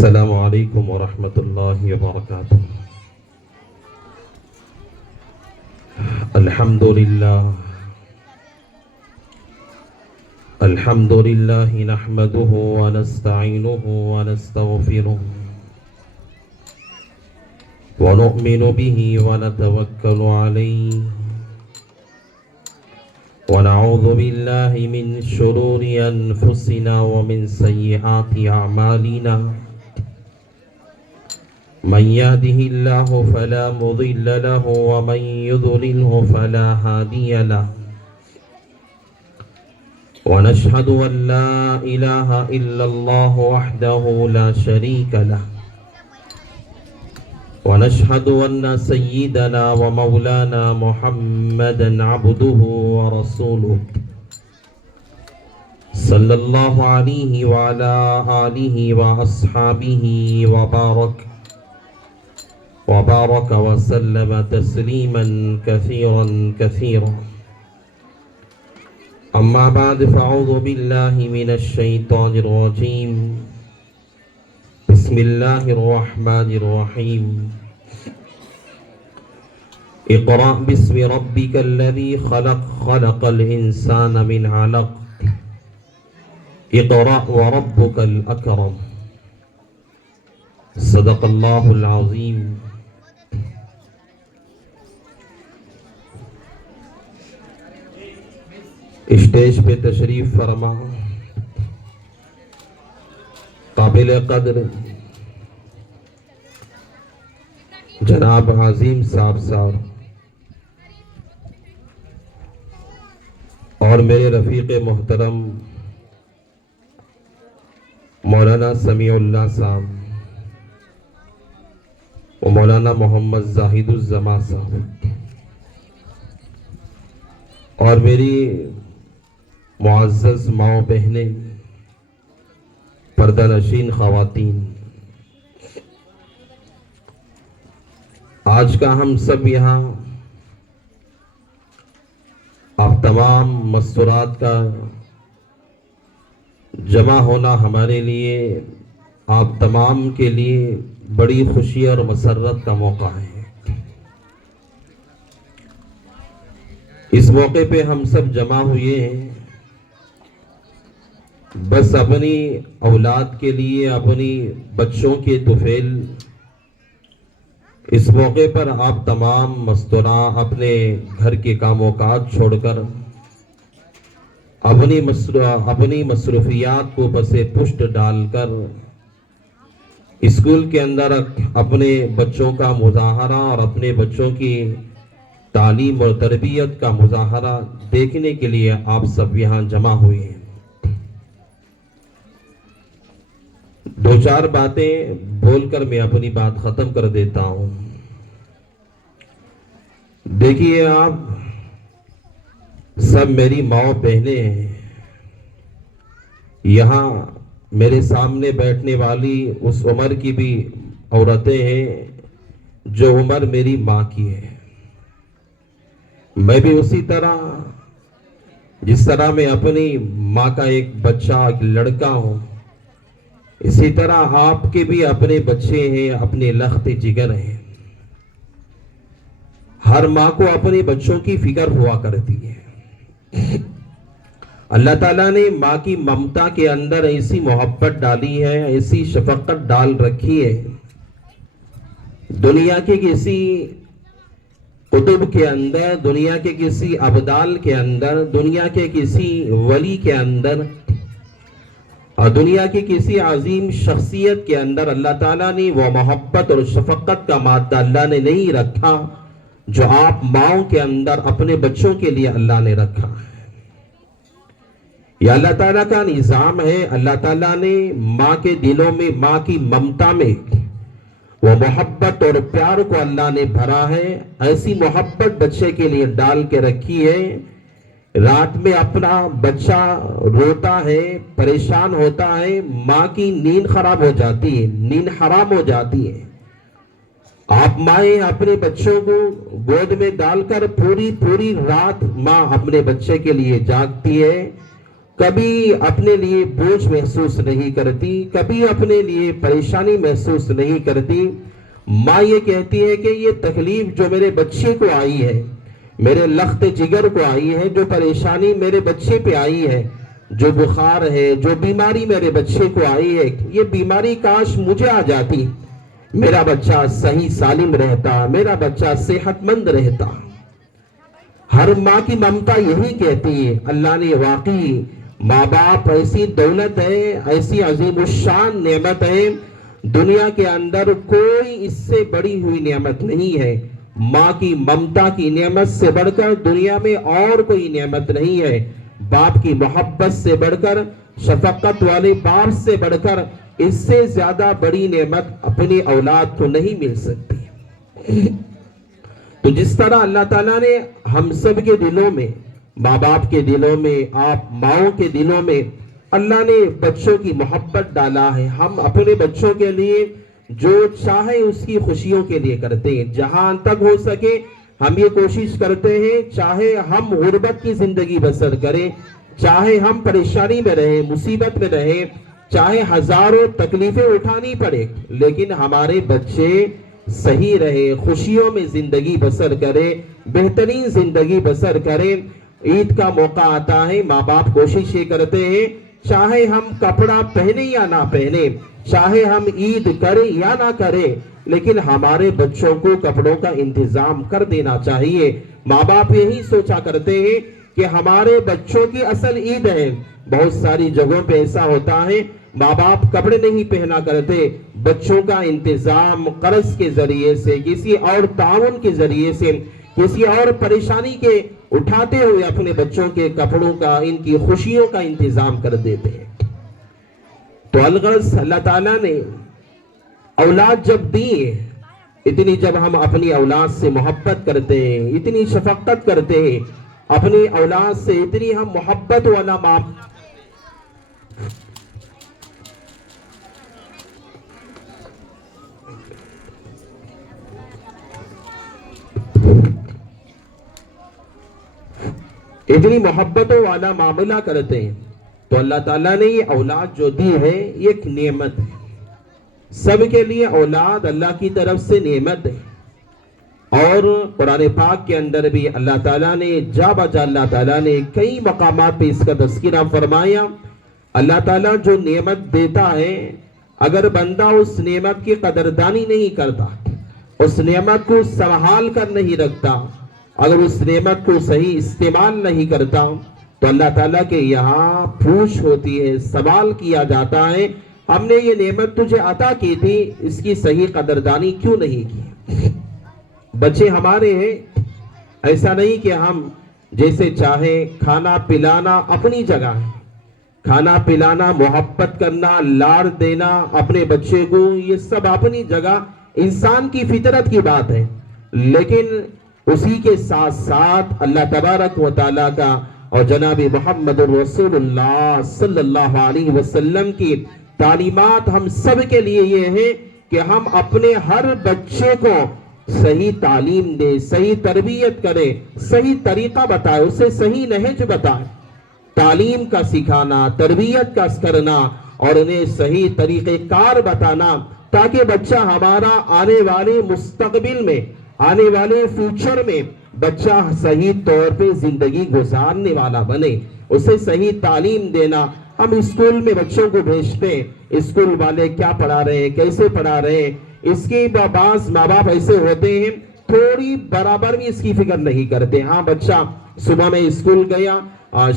السلام علیکم ورحمۃ اللہ وبرکاتہ۔ الحمد للہ نحمده ونستعینه ونستغفره ونؤمن به ونتوکل علیہ ونعوذ باللہ من شرور انفسنا ومن سیئات اعمالنا من يهده الله فلا مضل له ومن يضلله فلا هادي له ونشهد أن لا إله إلا الله وحده لا شريك له ونشهد أن سيدنا ومولانا محمدا عبده ورسوله صلى الله عليه وعلى آله وأصحابه وبارك وسلم تسليما كثيرا كثيرا. أما بعد فأعوذ بالله من الشيطان الرجيم. بسم الله الرحمن الرحيم. اقرأ باسم ربك الذي خلق خلق الإنسان من علق اقرأ وربك الأكرم. صدق الله العظيم. اسٹیج پہ تشریف فرما قابل قدر جناب عظیم صاحب اور میرے رفیق محترم مولانا سمیع اللہ صاحب و مولانا محمد زاہد الزما صاحب اور میری معزز ماؤں بہنیں، پردہ نشین خواتین، آج کا ہم سب یہاں آپ تمام مستورات کا جمع ہونا ہمارے لیے، آپ تمام کے لیے بڑی خوشی اور مسرت کا موقع ہے۔ اس موقع پہ ہم سب جمع ہوئے ہیں بس اپنی اولاد کے لیے، اپنی بچوں کے طفیل۔ اس موقع پر آپ تمام مستوراں اپنے گھر کے کام و کاج چھوڑ کر اپنی مصروفیات کو بسے پشت ڈال کر اسکول کے اندر اپنے بچوں کا مظاہرہ اور اپنے بچوں کی تعلیم اور تربیت کا مظاہرہ دیکھنے کے لیے آپ سب یہاں جمع ہوئے ہیں۔ دو چار باتیں بول کر میں اپنی بات ختم کر دیتا ہوں۔ دیکھیے، آپ سب میری ماں بہنیں ہیں۔ یہاں میرے سامنے بیٹھنے والی اس عمر کی بھی عورتیں ہیں جو عمر میری ماں کی ہے۔ میں بھی اسی طرح، جس طرح میں اپنی ماں کا ایک بچہ، ایک لڑکا ہوں، اسی طرح آپ کے بھی اپنے بچے ہیں، اپنے لخت جگر ہیں۔ ہر ماں کو اپنے بچوں کی فکر ہوا کرتی ہے۔ اللہ تعالیٰ نے ماں کی ممتا کے اندر ایسی محبت ڈالی ہے، ایسی شفقت ڈال رکھی ہے، دنیا کے کسی قطب کے اندر، دنیا کے کسی ابدال کے اندر، دنیا کے کسی ولی کے اندر اور دنیا کی کسی عظیم شخصیت کے اندر اللہ تعالیٰ نے وہ محبت اور شفقت کا مادہ اللہ نے نہیں رکھا جو آپ ماؤں کے اندر اپنے بچوں کے لیے اللہ نے رکھا ہے۔ یہ اللہ تعالیٰ کا نظام ہے۔ اللہ تعالیٰ نے ماں کے دلوں میں، ماں کی ممتا میں وہ محبت اور پیار کو اللہ نے بھرا ہے۔ ایسی محبت بچے کے لیے ڈال کے رکھی ہے۔ رات میں اپنا بچہ روتا ہے، پریشان ہوتا ہے، ماں کی نیند خراب ہو جاتی ہے، نیند حرام ہو جاتی ہے۔ آپ مائیں اپنے بچوں کو گود میں ڈال کر پوری رات ماں اپنے بچے کے لیے جاگتی ہے، کبھی اپنے لیے بوجھ محسوس نہیں کرتی، کبھی اپنے لیے پریشانی محسوس نہیں کرتی۔ ماں یہ کہتی ہے کہ یہ تکلیف جو میرے بچے کو آئی ہے، میرے لخت جگر کو آئی ہے، جو پریشانی میرے بچے پہ آئی ہے، جو بخار ہے، جو بیماری میرے بچے کو آئی ہے، یہ بیماری کاش مجھے آ جاتی، میرا بچہ صحیح سالم رہتا، میرا بچہ صحت مند رہتا۔ ہر ماں کی ممتا یہی کہتی ہے۔ اللہ نے واقعی ماں باپ ایسی دولت ہے، ایسی عظیم الشان نعمت ہے، دنیا کے اندر کوئی اس سے بڑی ہوئی نعمت نہیں ہے۔ ماں کی ممتا کی نعمت سے بڑھ کر دنیا میں اور کوئی نعمت نہیں ہے۔ باپ کی محبت سے بڑھ کر، شفقت والے باپ سے بڑھ کر، اس سے زیادہ بڑی نعمت اپنی اولاد کو نہیں مل سکتی۔ تو جس طرح اللہ تعالیٰ نے ہم سب کے دلوں میں، ماں باپ کے دلوں میں، آپ ماؤں کے دلوں میں اللہ نے بچوں کی محبت ڈالا ہے، ہم اپنے بچوں کے لیے جو چاہے اس کی خوشیوں کے لیے کرتے ہیں۔ جہاں تک ہو سکے ہم یہ کوشش کرتے ہیں، چاہے ہم غربت کی زندگی بسر کریں، چاہے ہم پریشانی میں رہیں، مصیبت میں رہیں، چاہے ہزاروں تکلیفیں اٹھانی پڑے، لیکن ہمارے بچے صحیح رہے، خوشیوں میں زندگی بسر کرے، بہترین زندگی بسر کرے۔ عید کا موقع آتا ہے، ماں باپ کوشش یہ کرتے ہیں، چاہے ہم کپڑا پہنے یا نہ پہنے، چاہے ہم عید کریں یا نہ کریں، لیکن ہمارے بچوں کو کپڑوں کا انتظام کر دینا چاہیے۔ ماں باپ یہی سوچا کرتے ہیں کہ ہمارے بچوں کی اصل عید ہے۔ بہت ساری جگہوں پہ ایسا ہوتا ہے، ماں باپ کپڑے نہیں پہنا کرتے، بچوں کا انتظام قرض کے ذریعے سے، کسی اور تعاون کے ذریعے سے، کسی اور پریشانی کے اٹھاتے ہوئے اپنے بچوں کے کپڑوں کا، ان کی خوشیوں کا انتظام کر دیتے ہیں۔ تو الغرض اللہ تعالیٰ نے اولاد جب دی ہے، اتنی جب ہم اپنی اولاد سے محبت کرتے ہیں، اتنی شفقت کرتے ہیں، اپنی اولاد سے اتنی ہم محبت والا اتنی محبتوں والا معاملہ کرتے ہیں، تو اللہ تعالیٰ نے یہ اولاد جو دی ہے یہ ایک نعمت ہے۔ سب کے لیے اولاد اللہ کی طرف سے نعمت ہے، اور قرآن پاک کے اندر بھی اللہ تعالیٰ نے جا بجا اللہ تعالیٰ نے کئی مقامات پہ اس کا تذکرہ فرمایا۔ اللہ تعالیٰ جو نعمت دیتا ہے، اگر بندہ اس نعمت کی قدردانی نہیں کرتا، اس نعمت کو سنبھال کر نہیں رکھتا، اگر اس نعمت کو صحیح استعمال نہیں کرتا، تو اللہ تعالیٰ کے یہاں پوچھ ہوتی ہے، سوال کیا جاتا ہے، ہم نے یہ نعمت تجھے عطا کی تھی، اس کی صحیح قدردانی کیوں نہیں کی؟ بچے ہمارے ہیں، ایسا نہیں کہ ہم جیسے چاہیں، کھانا پلانا اپنی جگہ ہے، کھانا پلانا، محبت کرنا، لاڑ دینا اپنے بچے کو، یہ سب اپنی جگہ انسان کی فطرت کی بات ہے، لیکن اسی کے ساتھ ساتھ اللہ تبارک و تعالیٰ کا اور جناب محمد رسول اللہ صلی اللہ علیہ وسلم کی تعلیمات ہم سب کے لیے یہ ہے کہ ہم اپنے ہر بچے کو صحیح تعلیم دے، صحیح تربیت کرے، صحیح طریقہ بتائے، اسے صحیح نہج بتائے، تعلیم کا سکھانا، تربیت کا کرنا، اور انہیں صحیح طریقہ کار بتانا، تاکہ بچہ ہمارا آنے والے مستقبل میں، آنے والے فیوچر میں بچہ صحیح طور پہ زندگی گزارنے والا بنے، اسے صحیح تعلیم دینا۔ ہم اسکول میں بچوں کو بھیجتے ہیں، اسکول والے کیا پڑھا رہے ہیں، کیسے پڑھا رہے ہیں، اس کی بعض ماں باپ ایسے ہوتے ہیں تھوڑی برابر بھی اس کی فکر نہیں کرتے۔ ہاں بچہ صبح میں اسکول گیا،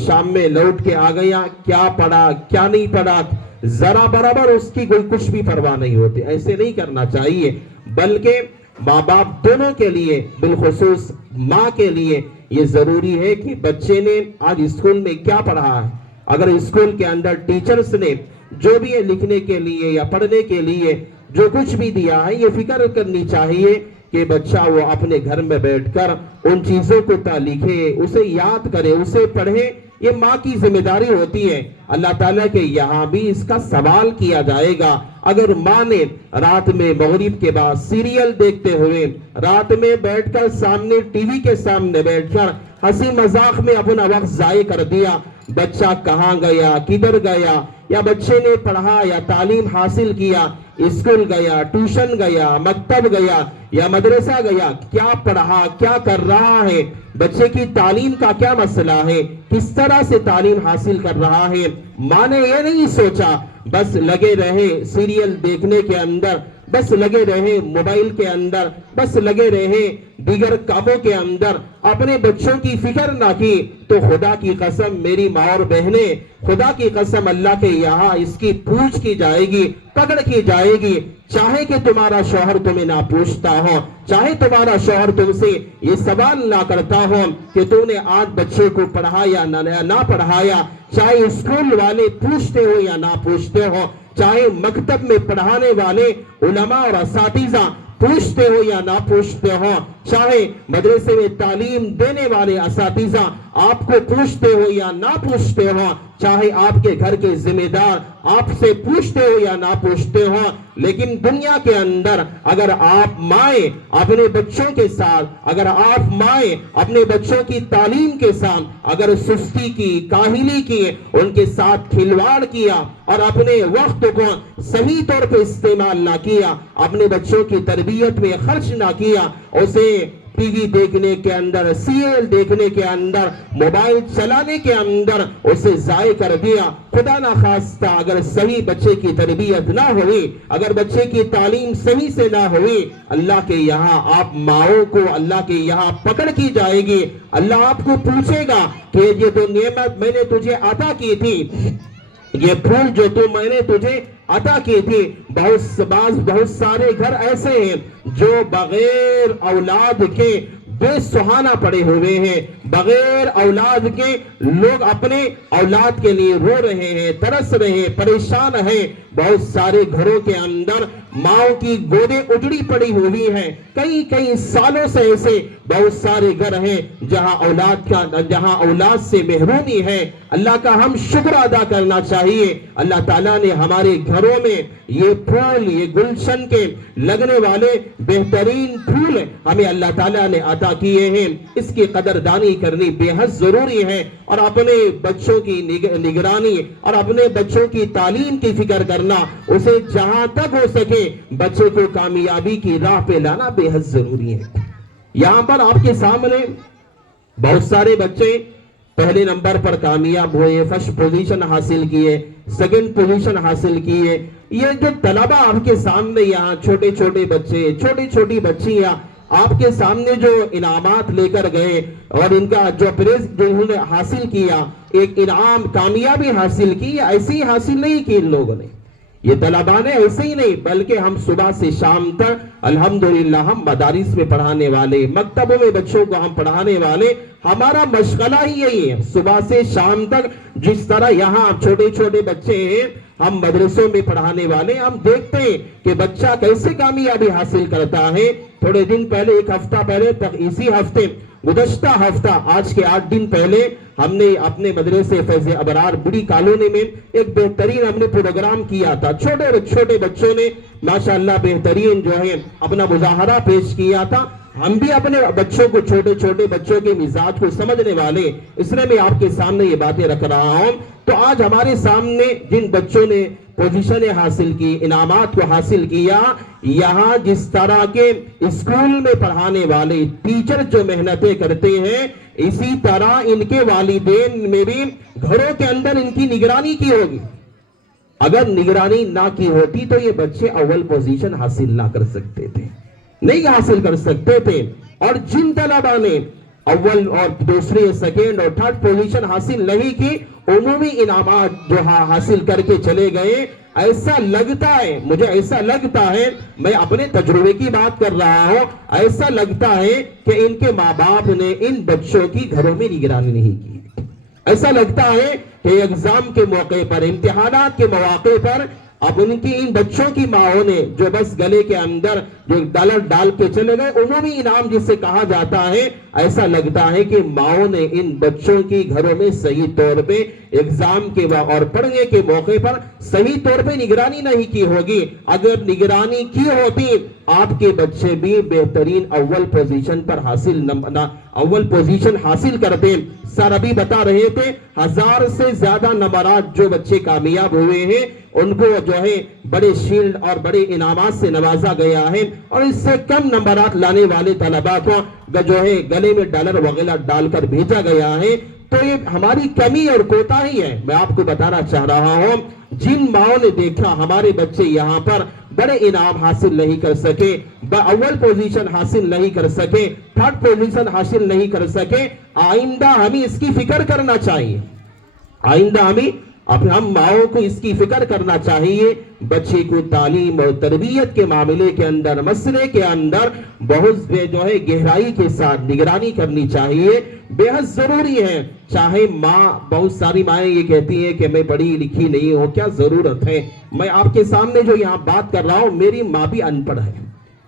شام میں لوٹ کے آ گیا، کیا پڑھا کیا نہیں پڑھا، ذرا برابر اس کی کوئی کچھ بھی پرواہ نہیں ہوتی۔ ایسے نہیں کرنا چاہیے، بلکہ ماں باپ دونوں کے لیے، بالخصوص ماں کے لیے یہ ضروری ہے کہ بچے نے آج اسکول میں کیا پڑھا ہے۔ اگر اسکول کے اندر ٹیچرز نے جو بھی لکھنے کے لیے یا پڑھنے کے لیے جو کچھ بھی دیا ہے، یہ فکر کرنی چاہیے کہ بچہ وہ اپنے گھر میں بیٹھ کر ان چیزوں کو لکھے، اسے یاد کرے، اسے پڑھے، یہ ماں کی ذمہ داری ہوتی ہے. اللہ تعالیٰ کے یہاں بھی اس کا سوال کیا جائے گا. اگر ماں نے رات میں مغرب کے بعد سیریل دیکھتے ہوئے رات میں بیٹھ کر سامنے ٹی وی کے سامنے بیٹھ کر ہنسی مذاق میں اپنا وقت ضائع کر دیا, بچہ کہاں گیا, کدھر گیا, یا بچے نے پڑھا یا تعلیم حاصل کیا, اسکول گیا, ٹیوشن گیا, مکتب گیا یا مدرسہ گیا, کیا پڑھا, کیا کر رہا ہے, بچے کی تعلیم کا کیا مسئلہ ہے, کس طرح سے تعلیم حاصل کر رہا ہے, ماں نے یہ نہیں سوچا. بس لگے رہے سیریل دیکھنے کے اندر, بس لگے رہے موبائل کے اندر, بس لگے رہے دیگر کاموں کے اندر, اپنے بچوں کی فکر نہ کی. تو خدا کی قسم میری ماں اور بہنیں, خدا کی قسم اللہ کے یہاں اس کی پوچھ کی جائے گی, پکڑ کی جائے گی. چاہے کہ تمہارا شوہر تمہیں نہ پوچھتا ہو, چاہے تمہارا شوہر تم سے یہ سوال نہ کرتا ہو کہ تم نے آج بچے کو پڑھایا نہ پڑھایا, چاہے اسکول والے پوچھتے ہو یا نہ پوچھتے ہو, چاہے مکتب میں پڑھانے والے علماء اور اساتذہ پوچھتے ہو یا نہ پوچھتے ہو, چاہے مدرسے میں تعلیم دینے والے اساتذہ آپ کو پوچھتے ہو یا نہ پوچھتے ہو, چاہے آپ کے گھر کے ذمہ دار آپ سے پوچھتے ہو یا نہ پوچھتے ہو, لیکن دنیا کے اندر اگر آپ مائیں اپنے بچوں کے ساتھ, اگر آپ مائیں اپنے بچوں کی تعلیم کے ساتھ اگر سستی کی, کاہلی کی, ان کے ساتھ کھلواڑ کیا اور اپنے وقت کو صحیح طور پہ استعمال نہ کیا, اپنے بچوں کی تربیت میں خرچ نہ کیا, اسے ٹی وی دیکھنے کے اندر, سیریل دیکھنے کے اندر, موبائل چلانے کے اندر اسے ضائع کر دیا, خدا نہ خواستہ اگر صحیح بچے کی تربیت نہ ہوئی, اگر بچے کی تعلیم صحیح سے نہ ہوئی, اللہ کے یہاں آپ ماؤں کو اللہ کے یہاں پکڑ کی جائے گی. اللہ آپ کو پوچھے گا کہ یہ تو نعمت میں نے تجھے عطا کی تھی, یہ پھول جو میں نے تجھے عطا کی تھی. بہت سارے گھر ایسے ہیں جو بغیر اولاد کے بے سہانا پڑے ہوئے ہیں, بغیر اولاد کے لوگ اپنے اولاد کے لیے رو رہے ہیں, ترس رہے ہیں, پریشان ہیں. بہت سارے گھروں کے اندر ماؤں کی گودیں اجڑی پڑی ہوئی ہیں, کئی سالوں سے ایسے بہت سارے گھر ہیں جہاں اولاد سے محرومی ہے. اللہ کا ہم شکر ادا کرنا چاہیے. اللہ تعالیٰ نے ہمارے گھروں میں یہ پھول, یہ گلشن کے لگنے والے بہترین پھول ہمیں اللہ تعالیٰ نے عطا کیے ہیں. اس کی قدردانی کرنی بے حد ضروری ہے, اور اپنے بچوں کی نگرانی اور اپنے بچوں کی تعلیم کی فکر کرنا, اسے جہاں تک ہو سکے بچے کو کامیابی کی راہ پہ لانا بے حد ضروری ہے. یہاں پر آپ کے سامنے بہت سارے بچے پہلے نمبر پر کامیاب ہوئے, فرسٹ پوزیشن حاصل کیے, سیکنڈ پوزیشن حاصل کیے. یہ جو طلبہ آپ کے سامنے یہاں چھوٹے چھوٹے بچے, چھوٹی چھوٹی بچیاں آپ کے سامنے جو انعامات لے کر گئے اور ان کا جو پریز جو انہوں نے حاصل کیا, ایک انعام کامیابی حاصل کی, ایسے ہی حاصل نہیں کی ان لوگوں نے. یہ طلباء نے ایسے ہی نہیں, بلکہ ہم صبح سے شام تک الحمدللہ ہم مدارس میں پڑھانے والے, مکتبوں میں بچوں کو ہم پڑھانے والے, ہمارا مشغلہ ہی یہی ہے. صبح سے شام تک جس طرح یہاں چھوٹے چھوٹے بچے ہیں ہم مدرسوں میں پڑھانے والے, ہم دیکھتے ہیں کہ بچہ کیسے کامیابی حاصل کرتا ہے. تھوڑے دن پہلے, ایک ہفتہ پہلے تک, اسی ہفتے گزشتہ ہفتہ آج کے 8 دن پہلے ہم نے اپنے مدرسے فیض ابرار بڑی کالونی میں ایک بہترین ہم نے پروگرام کیا تھا. چھوٹے بچوں نے ماشاءاللہ بہترین جو ہے اپنا مظاہرہ پیش کیا تھا. ہم بھی اپنے بچوں کو, چھوٹے چھوٹے بچوں کے مزاج کو سمجھنے والے, اس لیے میں آپ کے سامنے یہ باتیں رکھ رہا ہوں. تو آج ہمارے سامنے جن بچوں نے پوزیشنیں حاصل کی, انعامات کو حاصل کیا, یہاں جس طرح کے اسکول میں پڑھانے والے ٹیچر جو محنتیں کرتے ہیں, اسی طرح ان کے والدین میں بھی گھروں کے اندر ان کی نگرانی کی ہوگی. اگر نگرانی نہ کی ہوتی تو یہ بچے اول پوزیشن حاصل نہ کر سکتے تھے, نہیں حاصل کر سکتے تھے. اور جن طلباء نے اول اور دوسری, سیکنڈ اور تھرڈ پوزیشن حاصل نہیں کی, عمومی انعامات جو حاصل کر کے چلے گئے. ایسا لگتا ہے, مجھے ایسا لگتا ہے, میں اپنے تجربے کی بات کر رہا ہوں, ایسا لگتا ہے کہ ان کے ماں باپ نے ان بچوں کی گھروں میں نگرانی نہیں کی. ایسا لگتا ہے کہ ایگزام کے موقع پر, امتحانات کے مواقع پر اب ان بچوں کی ماں نے جو بس گلے کے اندر جو ڈالر ڈال کے چلے گئے, عمومی انعام جسے کہا جاتا ہے, ایسا لگتا ہے کہ ماؤں نے ان بچوں کی گھروں میں صحیح طور پہ ایگزام کے اور پڑھنے کے موقع پر صحیح طور پہ نگرانی نہیں کی ہوگی. اگر نگرانی کی ہوتی آپ کے بچے بھی بہترین اول پوزیشن حاصل کرتے. سر ابھی بتا رہے تھے 1000 سے زیادہ نمبرات جو بچے کامیاب ہوئے ہیں ان کو جو ہے بڑے شیلڈ اور بڑے انعامات سے نوازا گیا ہے, اور اس سے کم نمبرات لانے والے طلباء کو جو ہے گلے میں ڈالر وغیرہ ڈال کر بھیجا گیا ہے. تو یہ ہماری کمی اور کوتاہی ہے. میں آپ کو بتانا چاہ رہا ہوں جن ماؤں نے دیکھا ہمارے بچے یہاں پر بڑے انعام حاصل نہیں کر سکے, اول پوزیشن حاصل نہیں کر سکے, تھرڈ پوزیشن حاصل نہیں کر سکے, آئندہ ہمیں اس کی فکر کرنا چاہیے. آئندہ ہم ماؤں کو اس کی فکر کرنا چاہیے. بچے کو تعلیم اور تربیت کے معاملے کے اندر مسئلے کے اندر بہت جو ہے گہرائی کے ساتھ نگرانی کرنی چاہیے, بے حد ضروری ہے. چاہے ماں, بہت ساری مائیں یہ کہتی ہیں کہ میں پڑھی لکھی نہیں ہوں, کیا ضرورت ہے. میں آپ کے سامنے جو یہاں بات کر رہا ہوں میری ماں بھی ان پڑھ ہے,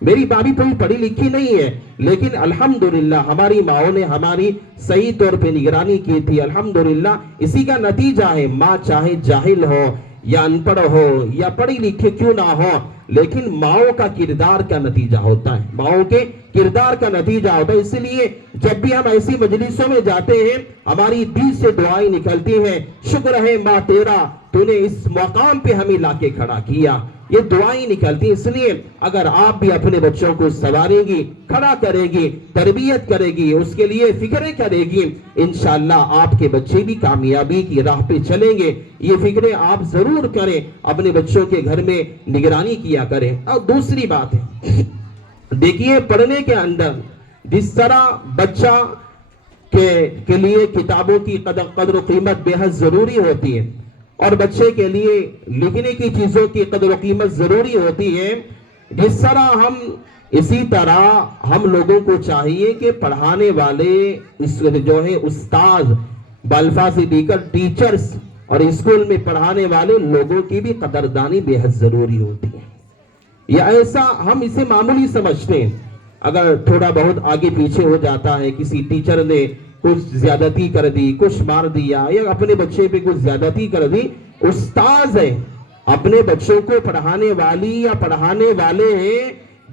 میری ماں بھی پڑھی لکھی نہیں ہے, لیکن الحمدللہ ہماری ماؤں نے ہماری صحیح طور پہ نگرانی کی تھی. الحمدللہ اسی کا نتیجہ ہے. ماں چاہے جاہل ہو یا ان پڑھ ہو یا پڑھی لکھی کیوں نہ ہو, لیکن ماؤں کا کردار کا نتیجہ ہوتا ہے, ماؤں کے کردار کا نتیجہ ہوتا ہے. اس لیے جب بھی ہم ایسی مجلسوں میں جاتے ہیں ہماری دل سے دعائیں نکلتی ہیں, شکر ہے ماں تیرا, تو نے اس مقام پہ ہمیں لا کے کھڑا کیا. یہ دعائیں نکلتی. اس لیے اگر آپ بھی اپنے بچوں کو سنواریں گی, کھڑا کرے گی, تربیت کرے گی, اس کے لیے فکریں کرے گی, انشاءاللہ آپ کے بچے بھی کامیابی کی راہ پہ چلیں گے. یہ فکریں آپ ضرور کریں, اپنے بچوں کے گھر میں نگرانی کیا کریں. اور دوسری بات ہے, دیکھیے پڑھنے کے اندر جس طرح بچہ کے لیے کتابوں کی قدر و قیمت بے حد ضروری ہوتی ہے, اور بچے کے لیے لکھنے کی چیزوں کی قدر و قیمت ضروری ہوتی ہے, جس طرح اسی طرح ہم لوگوں کو چاہیے کہ پڑھانے والے جو ہے استاد, بالفاظ دیگر ٹیچرز, اور اسکول میں پڑھانے والے لوگوں کی بھی قدردانی بے حد ضروری ہوتی ہے. یہ ایسا ہم اسے معمولی سمجھتے ہیں, اگر تھوڑا بہت آگے پیچھے ہو جاتا ہے, کسی ٹیچر نے کچھ زیادتی کر دی, کچھ مار دیا یا اپنے بچے پہ کچھ زیادتی کر دی, استاذ ہے, اپنے بچوں کو پڑھانے والی یا پڑھانے والے ہیں,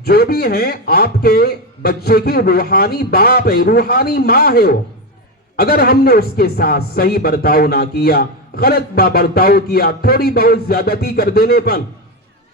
جو بھی ہیں آپ کے بچے کی روحانی باپ ہے, روحانی ماں ہے وہ. اگر ہم نے اس کے ساتھ صحیح برتاؤ نہ کیا, غلط برتاؤ کیا, تھوڑی بہت زیادتی کر دینے پر,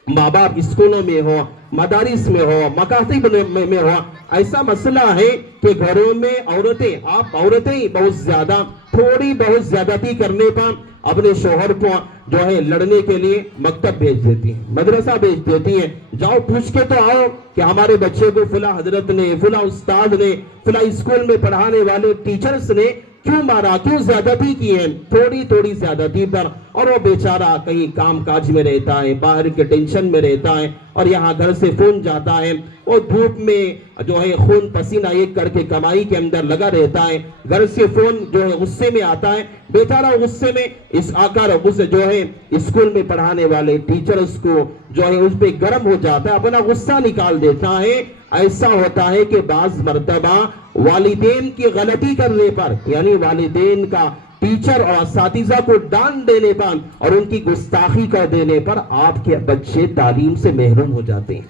ماں باپ اسکولوں میں ہو, مدارس میں ہو, مکاتب میں ہو, ایسا مسئلہ ہے کہ گھروں میں عورتیں بہت زیادہ تھوڑی بہت زیادتی کرنے پر اپنے شوہر کو جو ہے لڑنے کے لیے مکتب بھیج دیتی ہیں, مدرسہ بھیج دیتی ہیں. جاؤ پوچھ کے تو آؤ کہ ہمارے بچے کو فلاں حضرت نے, فلاں استاد نے, فلاں اسکول میں پڑھانے والے ٹیچرز نے کیوں مارا, کیوں زیادتی کی ہے, تھوڑی زیادتی پر. اور وہ بیچارہ کہیں کام کاج میں رہتا ہے, باہر کے ٹینشن میں رہتا ہے, اور یہاں گھر سے فون جاتا ہے, وہ دھوپ میں جو ہے خون پسینہ ایک کر کے کمائی کے اندر لگا رہتا ہے, گھر سے فون جو ہے غصے میں آتا ہے, بیچارہ غصے میں اس آکر غصے جو ہے اسکول میں پڑھانے والے ٹیچرز کو جو ہے اس پہ گرم ہو جاتا ہے, اپنا غصہ نکال دیتا ہے. ایسا ہوتا ہے کہ بعض مرتبہ والدین کی غلطی کرنے پر, یعنی والدین کا ٹیچر اور اساتذہ کو ڈانٹ دینے پر اور ان کی گستاخی کر دینے پر آپ کے بچے تعلیم سے محروم ہو جاتے ہیں,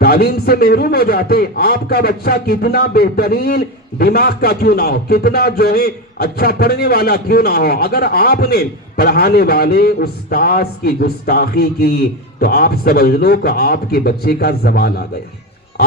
تعلیم سے محروم ہو جاتے ہیں. آپ کا بچہ کتنا بہترین دماغ کا کیوں نہ ہو, کتنا جو ہے اچھا پڑھنے والا کیوں نہ ہو, اگر آپ نے پڑھانے والے استاذ کی گستاخی کی تو آپ سمجھ لو کہ آپ کے بچے کا زوال آ گیا,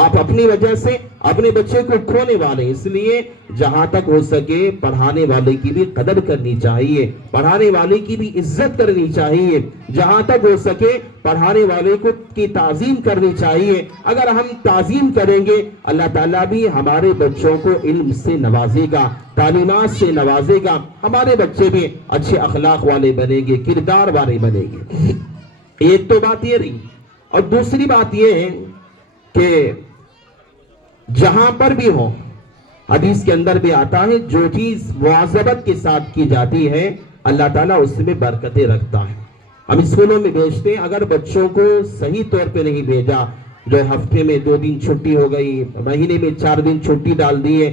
آپ اپنی وجہ سے اپنے بچے کو کھونے والے. اس لیے جہاں تک ہو سکے پڑھانے والے کی بھی قدر کرنی چاہیے, پڑھانے والے کی بھی عزت کرنی چاہیے, جہاں تک ہو سکے پڑھانے والے کو کی تعظیم کرنی چاہیے. اگر ہم تعظیم کریں گے اللہ تعالیٰ بھی ہمارے بچوں کو علم سے نوازے گا, تعلیمات سے نوازے گا, ہمارے بچے بھی اچھے اخلاق والے بنیں گے, کردار والے بنیں گے. ایک تو بات یہ رہی, اور دوسری بات یہ ہے کہ جہاں پر بھی ہو, حدیث کے اندر بھی آتا ہے جو چیز مواظبت کے ساتھ کی جاتی ہے اللہ تعالیٰ اس میں برکتیں رکھتا ہے. ہم اسکولوں میں بھیجتے ہیں, اگر بچوں کو صحیح طور پہ نہیں بھیجا, جو ہفتے میں 2 دن چھٹی ہو گئی, مہینے میں 4 دن چھٹی ڈال دیے,